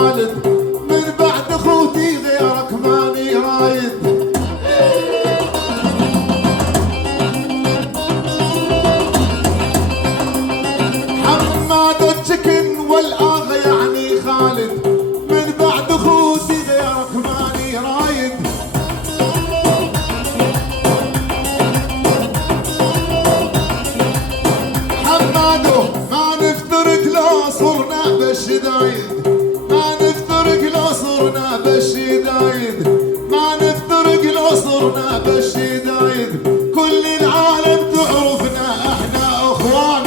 خالد، من بعد اخوتي غيرك ماني رايد. حماد التشكن والاخ يعني خالد، من بعد اخوتي غيرك ماني رايد. حمادو ما نفترق لو صرنا بالشدايد، ما نفترق لو صرنا بالشدايد، ما نفترق لو صرنا بالشدايد. كل العالم تعرفنا احنا اخوان.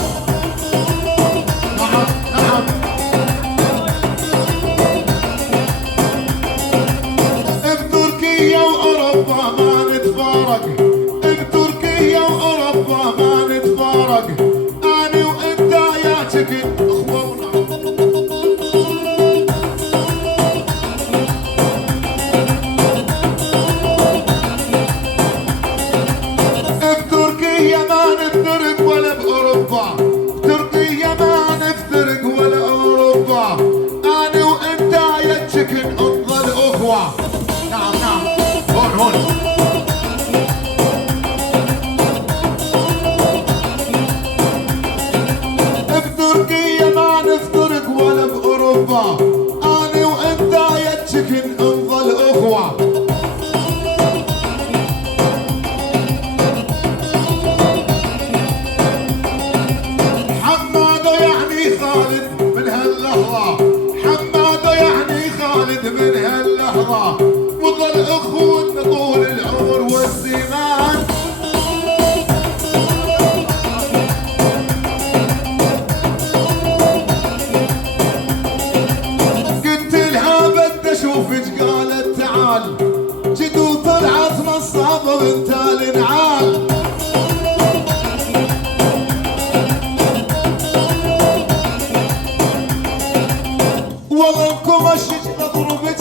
نعم نعم. بتركيا واوروبا ما نتفارق، بتركيا واوروبا ما نتفارق. انا وانت يا تشكن اخونا. بتركيا ما نفترق ولا باوروبا، بتركيا ما نفترق ولا اوروبا. انا وانت يا تشكن نظل اخوه. نعم نعم. هون هون. بتركيا ما نفترق ولا باوروبا. انا وانت يا تشكن نظل اخوه. حمادو يعني خالد من هاللحظه، حمادو يعني خالد من هاللحظه. وظل اخونا طول العمر والزمان. قلت لها بدي اشوفك قالت تعال، جدو طلعت نصابه بنت الانعال. والله انكم اشج اضربك